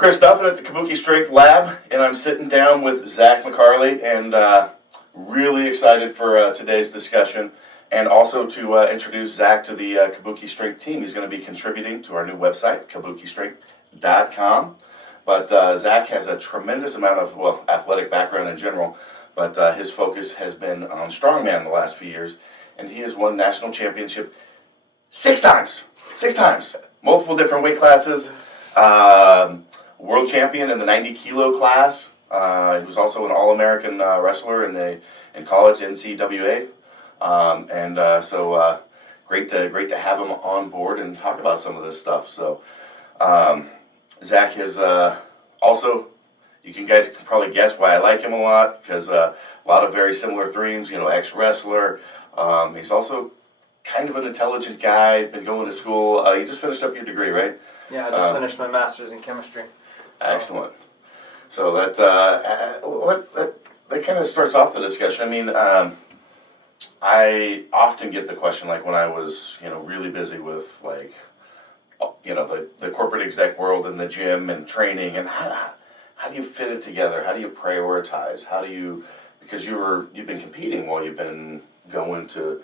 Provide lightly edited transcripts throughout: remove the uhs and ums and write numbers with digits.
Chris Duffin at the Kabuki Strength Lab, and I'm sitting down with Zack McCarley, and really excited for today's discussion, and also to introduce Zack to the Kabuki Strength team. He's going to be contributing to our new website, kabukistrength.com. But Zack has a tremendous amount of, athletic background in general, but his focus has been on Strongman the last few years, and he has won national championship 6 times. 6 times. Multiple different weight classes. World champion in the 90-kilo class. He was also an All-American wrestler in college, NCAA. So great to have him on board and talk about some of this stuff. So Zack is also, you guys can probably guess why I like him a lot, because a lot of very similar themes, ex-wrestler. He's also kind of an intelligent guy, been going to school. You just finished up your degree, right? Yeah, I just finished my master's in chemistry. So. Excellent. So that kind of starts off the discussion. I mean, I often get the question, like when I was, really busy with the corporate exec world and the gym and training, and how do you fit it together? How do you prioritize? Because you've been competing while you've been going to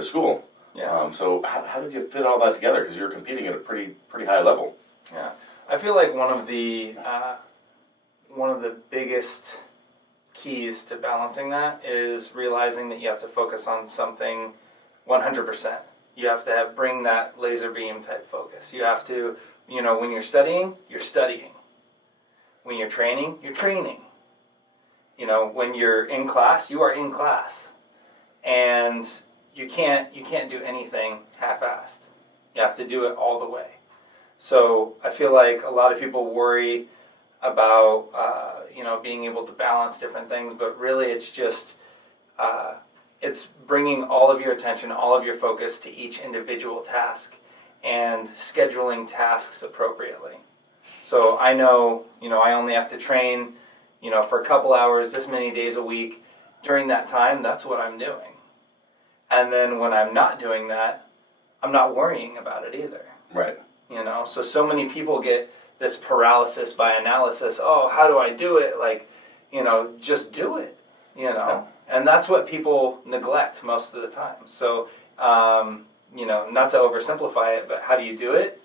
school. Yeah. So how did you fit all that together? Because you're competing at a pretty high level. Yeah. I feel like one of the biggest keys to balancing that is realizing that you have to focus on something 100%. You have to bring that laser beam type focus. You have to, when you're studying, you're studying. When you're training, you're training. When you're in class, you are in class. And you can't do anything half-assed. You have to do it all the way. So I feel like a lot of people worry about being able to balance different things, but really it's just it's bringing all of your attention, all of your focus to each individual task and scheduling tasks appropriately. So I know, I only have to train, for a couple hours, this many days a week. During that time, that's what I'm doing. And then when I'm not doing that, I'm not worrying about it either. Right. So many people get this paralysis by analysis. Oh, how do I do it? Just do it, Yeah. And that's what people neglect most of the time. So, not to oversimplify it, but how do you do it?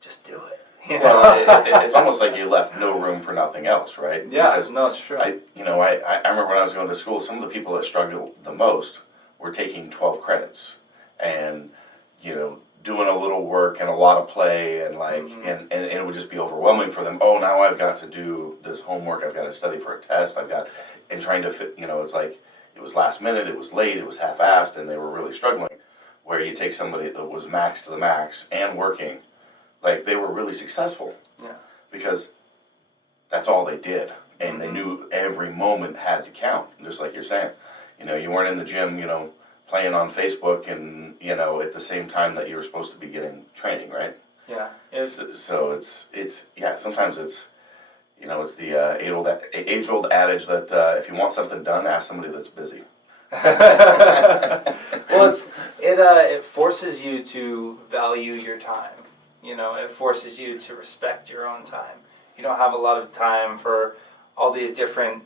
Just do it. Well, it's almost like you left no room for nothing else, right? Yeah, because no, it's true. I remember when I was going to school, some of the people that struggled the most were taking 12 credits and, doing a little work and a lot of play and and it would just be overwhelming for them. Oh, now I've got to do this homework. I've got to study for a test. And trying to fit, it's like it was last minute, it was late, it was half-assed, and they were really struggling. Where you take somebody that was max to the max and working, they were really successful. Yeah. Because that's all they did. And they knew every moment had to count, just like you're saying. You weren't in the gym, playing on Facebook and, at the same time that you were supposed to be getting training, right? Yeah. So it's sometimes it's, it's the age-old adage that if you want something done, ask somebody that's busy. Well, it forces you to value your time. It forces you to respect your own time. You don't have a lot of time for all these different,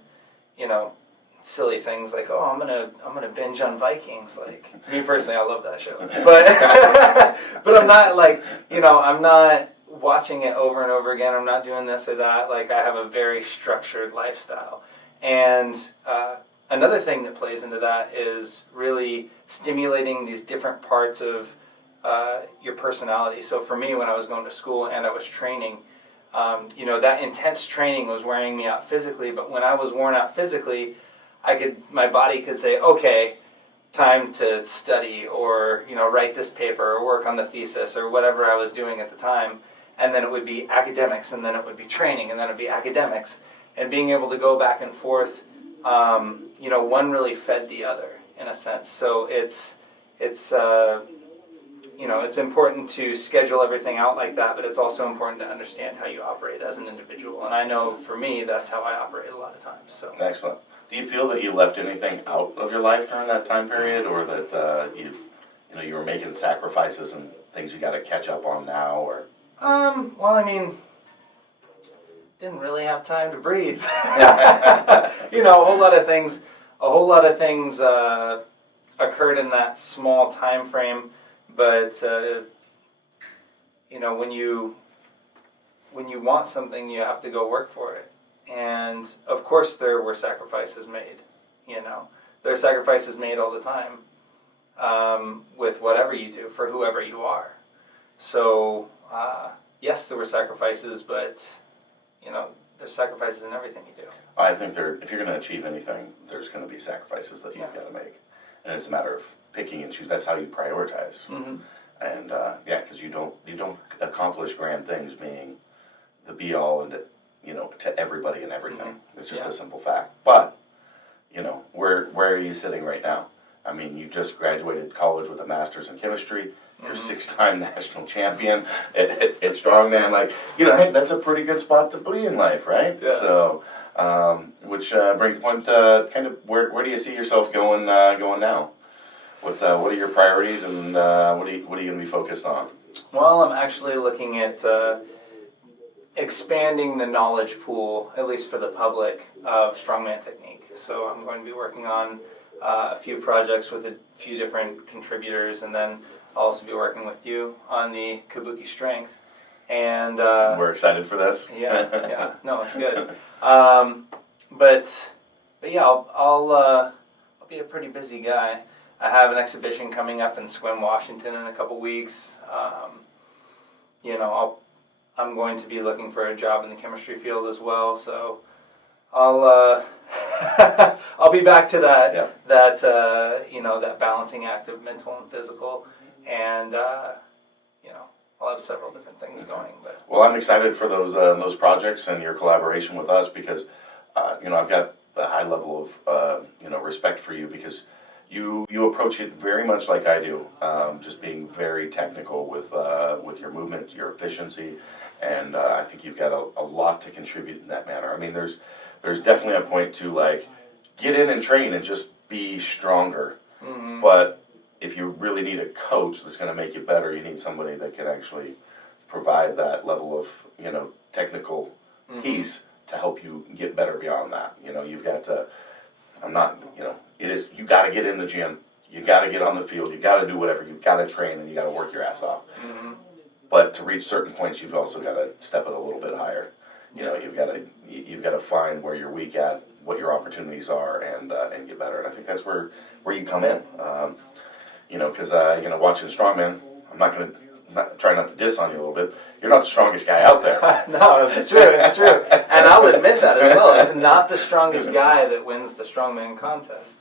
silly things like, oh, I'm gonna binge on Vikings. Like me personally, I love that show, but I'm not I'm not watching it over and over again. I'm not doing this or that. I have a very structured lifestyle, and another thing that plays into that is really stimulating these different parts of your personality. So for me, when I was going to school and I was training, that intense training was wearing me out physically. But when I was worn out physically, my body could say, okay, time to study or, write this paper or work on the thesis or whatever I was doing at the time. And then it would be academics, and then it would be training, and then it would be academics. And being able to go back and forth, one really fed the other in a sense. So it's important to schedule everything out like that, but it's also important to understand how you operate as an individual. And I know for me, that's how I operate a lot of times. So excellent. Do you feel that you left anything out of your life during that time period, or that you were making sacrifices and things you got to catch up on now, or? Well, I mean, didn't really have time to breathe. You know, a whole lot of things occurred in that small time frame, but you know, when you want something, you have to go work for it. And of course there were sacrifices made, you know. There are sacrifices made all the time with whatever you do, for whoever you are. So, yes, there were sacrifices, but, you know, there's sacrifices in everything you do. I think if you're going to achieve anything, there's going to be sacrifices that you've got to make. And it's a matter of picking and choosing. That's how you prioritize. Mm-hmm. And, yeah, because you don't accomplish grand things being the be-all and, you know, to everybody and everything. Mm-hmm. It's just a simple fact. But, you know, where are you sitting right now? I mean, you just graduated college with a master's in chemistry. You're Mm-hmm. 6-time national champion at Strongman. Like, you know, hey, that's a pretty good spot to be in life, right? Yeah. So, which brings the point, kind of, where do you see yourself going now? What are your priorities, and what are you going to be focused on? Well, I'm actually looking at expanding the knowledge pool, at least for the public, of strongman technique. So I'm going to be working on a few projects with a few different contributors, and then I'll also be working with you on the Kabuki strength. And we're excited for this. Yeah, no, it's good. But yeah, I'll be a pretty busy guy. I have an exhibition coming up in Swim, Washington in a couple weeks. You know, I'm going to be looking for a job in the chemistry field as well, so I'll I'll be back to that. Yeah. That you know, that balancing act of mental and physical, and you know, I'll have several different things going. But well, I'm excited for those projects and your collaboration with us, because you know, I've got a high level of you know, respect for you, because you approach it very much like I do, just being very technical with your movement, your efficiency, and I think you've got a lot to contribute in that manner. I mean, there's definitely a point to, like, get in and train and just be stronger. Mm-hmm. But if you really need a coach that's going to make you better, you need somebody that can actually provide that level of, you know, technical piece to help you get better beyond that. You know, you've got to, you know, you got to get in the gym, you got to get on the field, you got to do whatever, you've got to train, and you got to work your ass off. Mm-hmm. But to reach certain points, you've also got to step it a little bit higher. You know, you've got to find where you're weak at, what your opportunities are, and get better. And I think that's where you come in. You know, because you know, watching Strongman, try not to diss on you a little bit. You're not the strongest guy out there. No, it's true. It's true, and I'll admit that as well. It's not the strongest guy that wins the strongman contest.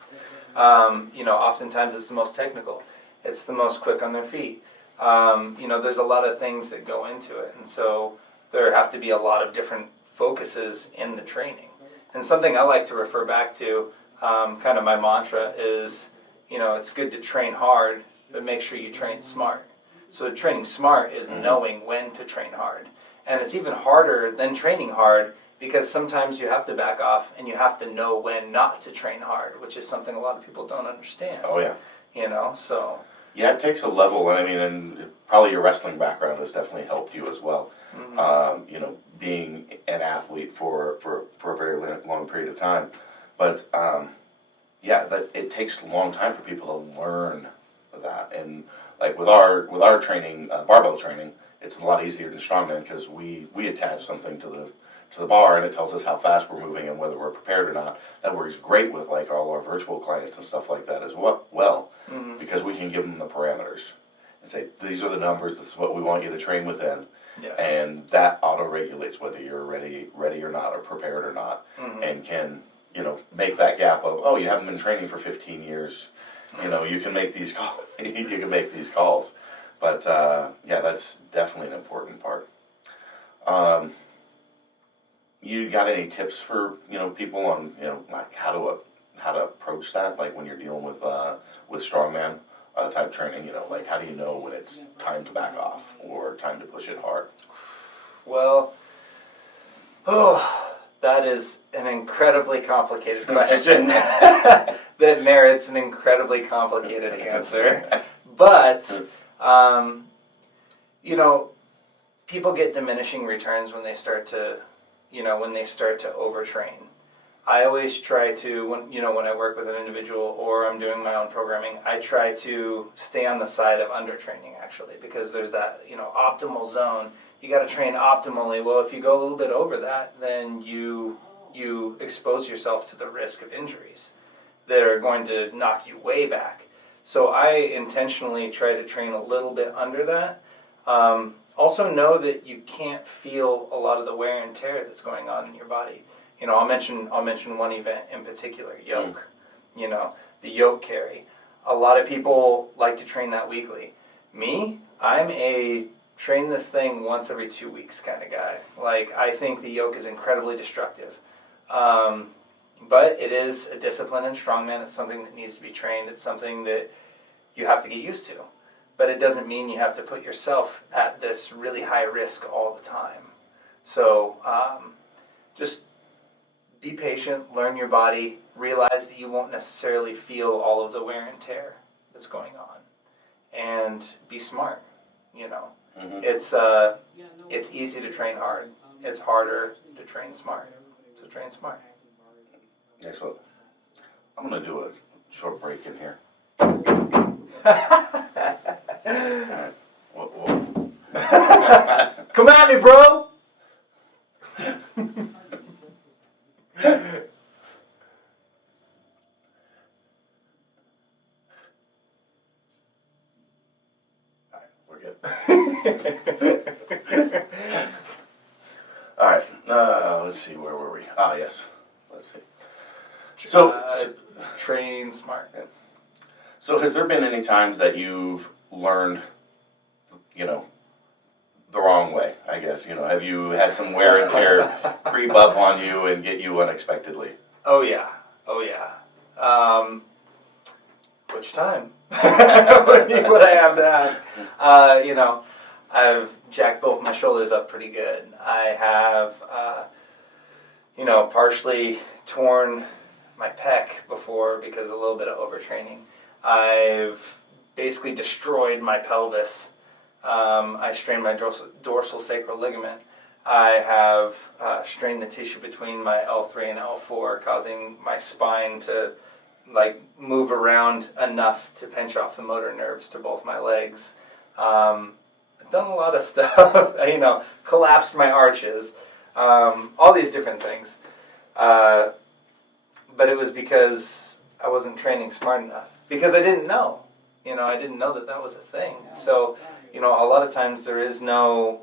You know, oftentimes it's the most technical. It's the most quick on their feet. You know, there's a lot of things that go into it, and so there have to be a lot of different focuses in the training. And something I like to refer back to, kind of my mantra is, you know, it's good to train hard, but make sure you train smart. So training smart is knowing when to train hard. And it's even harder than training hard, because sometimes you have to back off and you have to know when not to train hard, which is something a lot of people don't understand. Oh, yeah. You know, so... Yeah, it takes a level, and I mean, and probably your wrestling background has definitely helped you as well. Mm-hmm. You know, being an athlete for a very long period of time. But, yeah, that it takes a long time for people to learn that. And like with our training, barbell training, it's a lot easier than strongman, because we attach something to the bar, and it tells us how fast we're moving and whether we're prepared or not. That works great with, like, all our virtual clients and stuff like that as well, because we can give them the parameters and say, these are the numbers, this is what we want you to train within, and that auto-regulates whether you're ready or not, or prepared or not, and can, you know, make that gap of, oh, you haven't been training for 15 years, you know, you can make these calls. You can make these calls, but yeah, that's definitely an important part. You got any tips for, you know, people on, you know, like how to approach that, like when you're dealing with strongman type training, you know, like how do you know when it's time to back off or time to push it hard? Well, that is an incredibly complicated question that merits an incredibly complicated answer. But, you know, people get diminishing returns when they start to when they start to overtrain. I always try to, when I work with an individual or I'm doing my own programming, I try to stay on the side of undertraining, actually, because there's that, optimal zone. You got to train optimally. Well, if you go a little bit over that, then you expose yourself to the risk of injuries that are going to knock you way back. So I intentionally try to train a little bit under that. Also know that you can't feel a lot of the wear and tear that's going on in your body. I'll mention one event in particular, yoke. The yoke carry. A lot of people like to train that weekly. Me, I'm a train this thing once every 2 weeks kind of guy. Like, I think the yoke is incredibly destructive. But it is a discipline in strongman. It's something that needs to be trained. It's something that you have to get used to. But it doesn't mean you have to put yourself at this really high risk all the time. So just be patient, learn your body, realize that you won't necessarily feel all of the wear and tear that's going on, and be smart. Mm-hmm. It's easy to train hard. It's harder to train smart. So train smart. Excellent. I'm going to do a short break in here. Alright. Whoa. Come at me, bro! Alright, we're good. Alright, let's see, where were we? Ah, yes. Let's see. So, train smart. So has there been any times that you've learned, the wrong way, I guess? Have you had some wear and tear creep up on you and get you unexpectedly? Oh yeah. Which time? What I have to ask. I've jacked both my shoulders up pretty good. I have, partially torn my pec before because of a little bit of overtraining. I've basically destroyed my pelvis. I strained my dorsal sacral ligament. I have strained the tissue between my L3 and L4, causing my spine to move around enough to pinch off the motor nerves to both my legs. I've done a lot of stuff. Collapsed my arches. All these different things. But it was because I wasn't training smart enough. Because I didn't know. I didn't know that was a thing. So, a lot of times there is no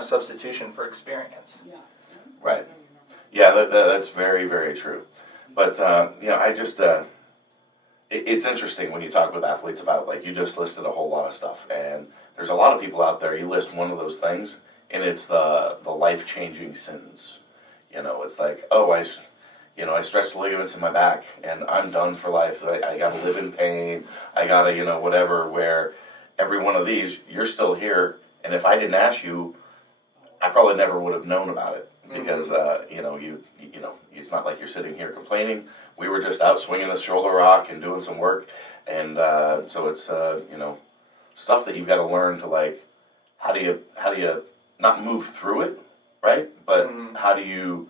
substitution for experience. Right. Yeah, that's very, very true. But, I just, it's interesting when you talk with athletes about, you just listed a whole lot of stuff. And there's a lot of people out there, you list one of those things, and it's the life-changing sentence. It's like, oh, I stretched the ligaments in my back, and I'm done for life. I got to live in pain. I got to, whatever. Where every one of these, you're still here, and if I didn't ask you, I probably never would have known about it because it's not like you're sitting here complaining. We were just out swinging the shoulder rock and doing some work, and so it's stuff that you've got to learn to how do you not move through it, right? But how do you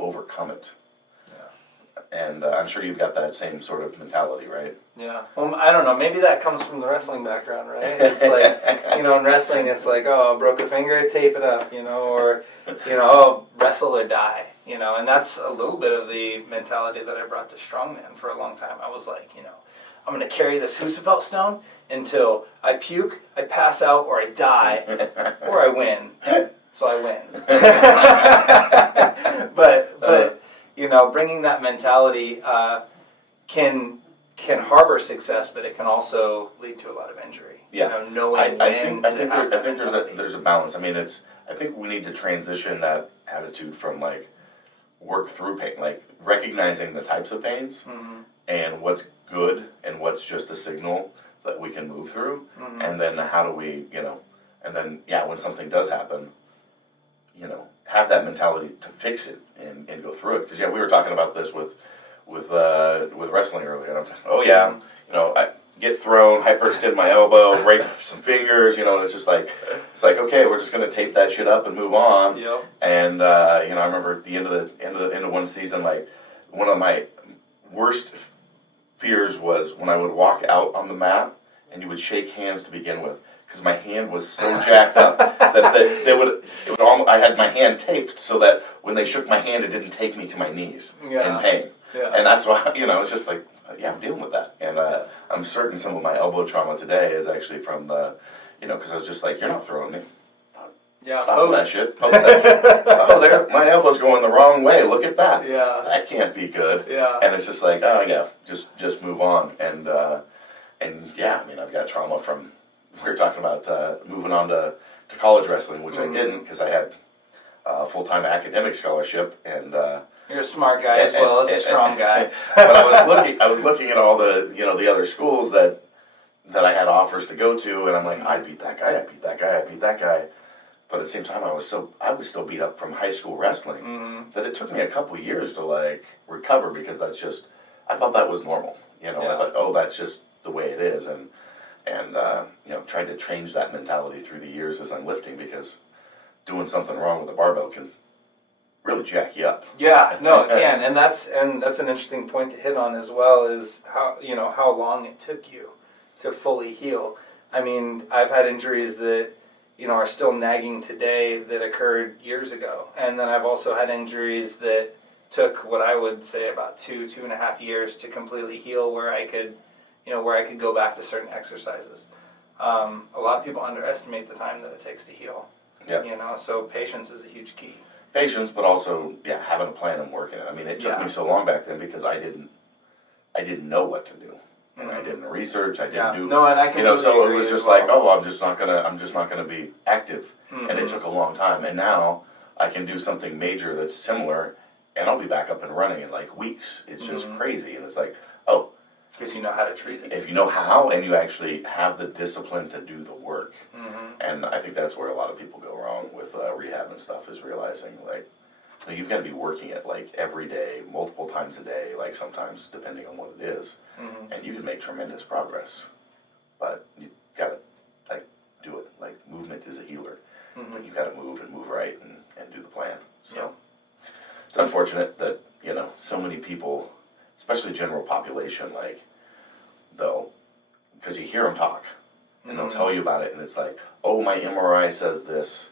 overcome it? And I'm sure you've got that same sort of mentality, right? Yeah. Well, I don't know. Maybe that comes from the wrestling background, right? It's like, in wrestling, it's like, oh, broke a finger, tape it up, or, oh, wrestle or die, and that's a little bit of the mentality that I brought to Strongman for a long time. I was like, I'm going to carry this Husafeld stone until I puke, I pass out, or I die, or I win. So I win. But bringing that mentality can harbor success, but it can also lead to a lot of injury. Yeah, knowing I think there's a balance. I mean, I think we need to transition that attitude from work through pain, recognizing the types of pains and what's good and what's just a signal that we can move through, and then how do we, and then when something does happen, have that mentality to fix it and go through it. Because we were talking about this with wrestling earlier, and I'm saying, get thrown, hyperextend my elbow, break some fingers, and it's just like, okay, we're just gonna tape that shit up and move on. Yep. And I remember at the end of one season, like one of my worst fears was when I would walk out on the mat and you would shake hands to begin with, because my hand was so jacked up that I had my hand taped so that when they shook my hand, it didn't take me to my knees in pain. Yeah. And that's why, it's just like, yeah, I'm dealing with that. And I'm certain some of my elbow trauma today is actually from the, because I was just like, you're not throwing me. Yeah, Stop that shit. Post that shit. Oh, there, my elbow's going the wrong way. Look at that. Yeah. That can't be good. Yeah. And it's just like, oh yeah, just move on. And yeah, I mean, I've got trauma from, we were talking about moving on to college wrestling, which I didn't because I had a full-time academic scholarship, and you're a smart guy as well as a strong guy. But I was looking at all the the other schools that I had offers to go to, and I'm like, I beat that guy, I beat that guy, I beat that guy. But at the same time, I was still beat up from high school wrestling that it took me a couple years to like recover, because I thought that was normal. I thought, oh, that's just the way it is, and tried to change that mentality through the years as I'm lifting, because doing something wrong with a barbell can really jack you up. Yeah, no, it can, and that's an interesting point to hit on as well, is how long it took you to fully heal. I mean, I've had injuries that are still nagging today that occurred years ago, and then I've also had injuries that took what I would say about 2.5 years to completely heal, where I could go back to certain exercises. A lot of people underestimate the time that it takes to heal. Yeah. So patience is a huge key. Patience, but also having a plan and working it. I mean, it took me so long back then because I didn't know what to do, and I didn't research. I didn't do. No, and I can. So it was just like, oh, I'm just not gonna be active, and it took a long time. And now I can do something major that's similar, and I'll be back up and running in like weeks. It's just crazy, and it's like, oh. Because you know how to treat it. If you know how, and you actually have the discipline to do the work. And I think that's where a lot of people go wrong with rehab and stuff, is realizing, like, you've got to be working it, like, every day, multiple times a day, like, sometimes, depending on what it is. And you can make tremendous progress. But you got to, like, do it. Like, movement is a healer. But you've got to move and move right and do the plan. So it's unfortunate that, so many people, especially general population, like, though, because you hear them talk, and they'll tell you about it, and it's like, oh, my MRI says this,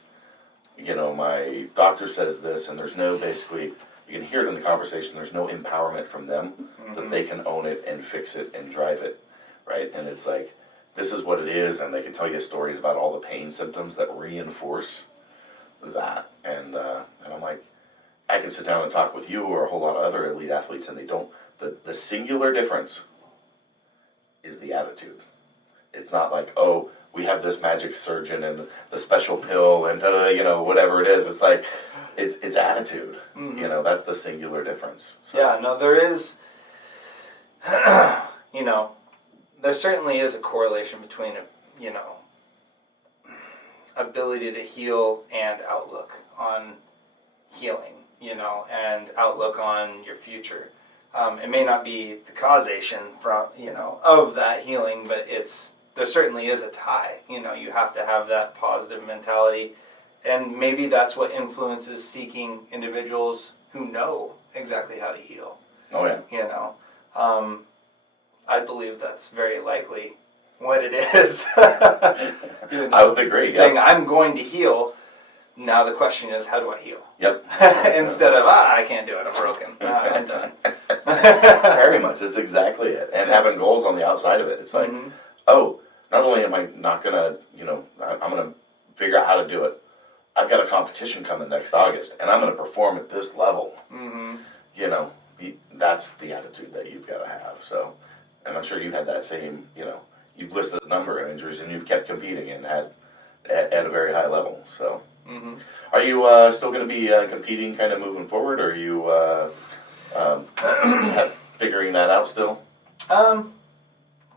my doctor says this, and there's no, basically, you can hear it in the conversation, there's no empowerment from them that they can own it and fix it and drive it, right? And it's like, this is what it is, and they can tell you stories about all the pain symptoms that reinforce that, and I'm like, I can sit down and talk with you or a whole lot of other elite athletes, and they don't. The singular difference is the attitude. It's not like, oh, we have this magic surgeon and the special pill and whatever it is. It's like, it's attitude. That's the singular difference. So. Yeah, no, there is, there certainly is a correlation between, ability to heal and outlook on healing, and outlook on your future. It may not be the causation from, of that healing, but there certainly is a tie. You have to have that positive mentality, and maybe that's what influences seeking individuals who know exactly how to heal. Oh yeah. I believe that's very likely what it is. I would agree. Saying, I'm going to heal. Now the question is, how do I heal? Yep. Instead of, I can't do it, I'm broken. I'm done. Very much. That's exactly it. And having goals on the outside of it. It's like, oh, not only am I not going to, I'm going to figure out how to do it. I've got a competition coming next August, and I'm going to perform at this level. That's the attitude that you've got to have. So, and I'm sure you've had that same, you've listed a number of injuries, and you've kept competing and at a very high level. So. Are you still going to be competing kind of moving forward, or are you figuring that out still? Kind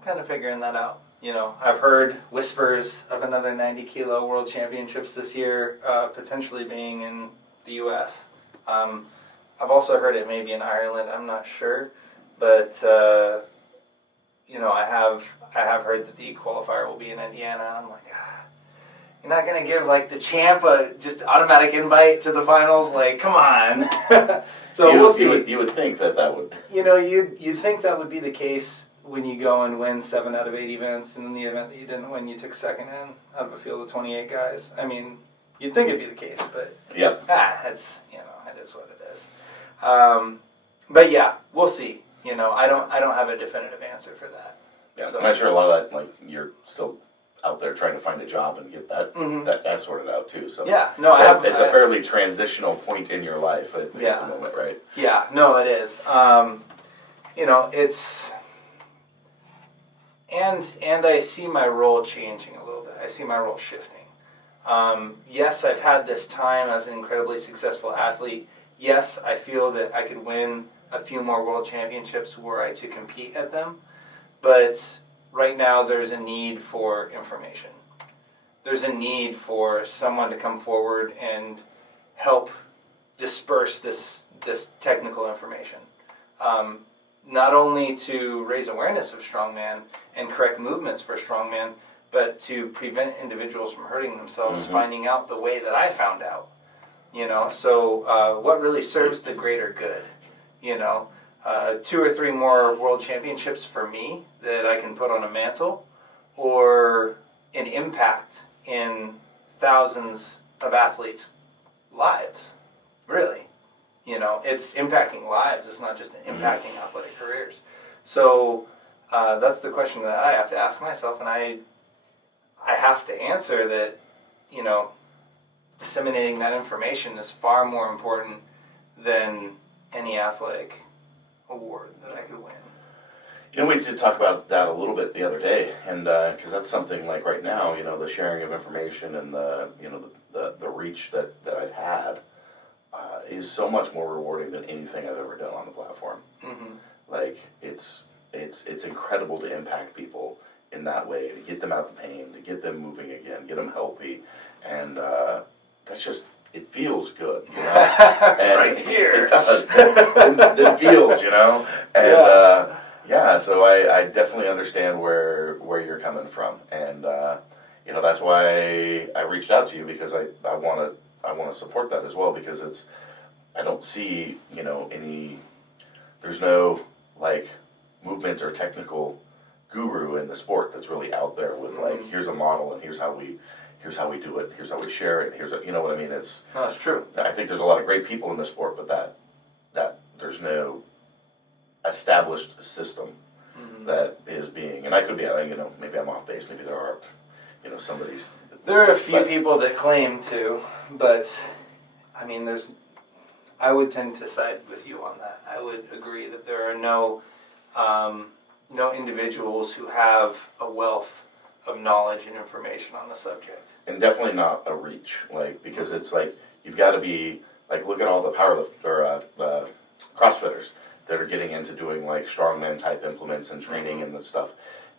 of figuring that out. I've heard whispers of another 90-kilo world championships this year, potentially being in the U.S. I've also heard it may be in Ireland. I'm not sure, but I have heard that the qualifier will be in Indiana. And I'm like, you're not gonna give like the champ a just automatic invite to the finals? Like, come on. So we'll see. You would think that would. You'd think that would be the case when you go and win 7 out of 8 events, and in the event that you didn't win, you took second in out of a field of 28 guys. I mean, you'd think it'd be the case, but yep. It's it is what it is. But yeah, we'll see. I don't have a definitive answer for that. Yeah, so. and I'm sure a lot of that, like, you're still out there trying to find a job and get that that sorted out too. So yeah, no, it's a fairly transitional point in your life at the moment, right? Yeah, no, it is. It's and I see my role changing a little bit. I see my role shifting. Yes, I've had this time as an incredibly successful athlete. Yes, I feel that I could win a few more world championships were I to compete at them, but right now there's a need for information. There's a need for someone to come forward and help disperse this technical information. Not only to raise awareness of strongman and correct movements for strongman, but to prevent individuals from hurting themselves, finding out the way that I found out. So what really serves the greater good? 2 or 3 more world championships for me that I can put on a mantle, or an impact in thousands of athletes' lives, really. It's impacting lives. It's not just impacting athletic careers. So that's the question that I have to ask myself, and I have to answer that, disseminating that information is far more important than any athletic award that I could win. We did talk about that a little bit the other day, and because that's something like right now, the sharing of information and the reach that I've had is so much more rewarding than anything I've ever done on the platform. Like it's incredible to impact people in that way, to get them out of pain, to get them moving again, get them healthy, and that's just. It feels good, and right here. It does. It feels, and so I definitely understand where you're coming from, and that's why I reached out to you, because I want to support that as well, because I don't see there's no like movement or technical guru in the sport that's really out there with like, here's a model and here's how we do it, here's how we share it, here's what I mean. That's true. I think there's a lot of great people in the sport, but that there's no established system that is being, and I could be, maybe I'm off base, maybe there are, somebody's. There are a few people that claim to, but I mean, I would tend to side with you on that. I would agree that there are no individuals who have a wealth of knowledge and information on the subject. And definitely not a reach, because it's like, you've got to be, look at all the CrossFitters that are getting into doing, strongman type implements and training and the stuff.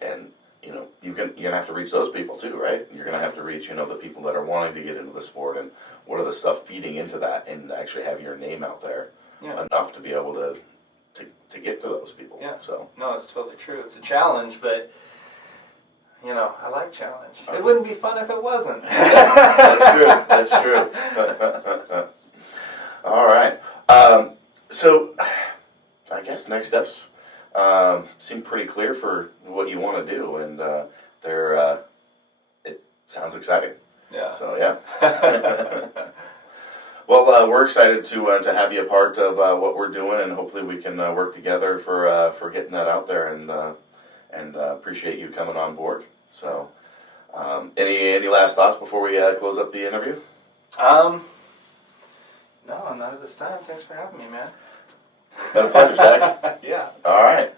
And, you're going to have to reach those people too, right? You're going to have to reach, the people that are wanting to get into the sport, and what are the stuff feeding into that, and actually have your name out there enough to be able to get to those people. Yeah. So. No, it's totally true. It's a challenge, but... I like challenge. It wouldn't be fun if it wasn't. That's true. All right. So, I guess next steps seem pretty clear for what you want to do, and it sounds exciting. Yeah. So yeah. Well, we're excited to have you a part of what we're doing, and hopefully we can work together for getting that out there, and appreciate you coming on board. So, any last thoughts before we close up the interview? No, not at this time. Thanks for having me, man. Been a pleasure, Zack. Yeah. All right.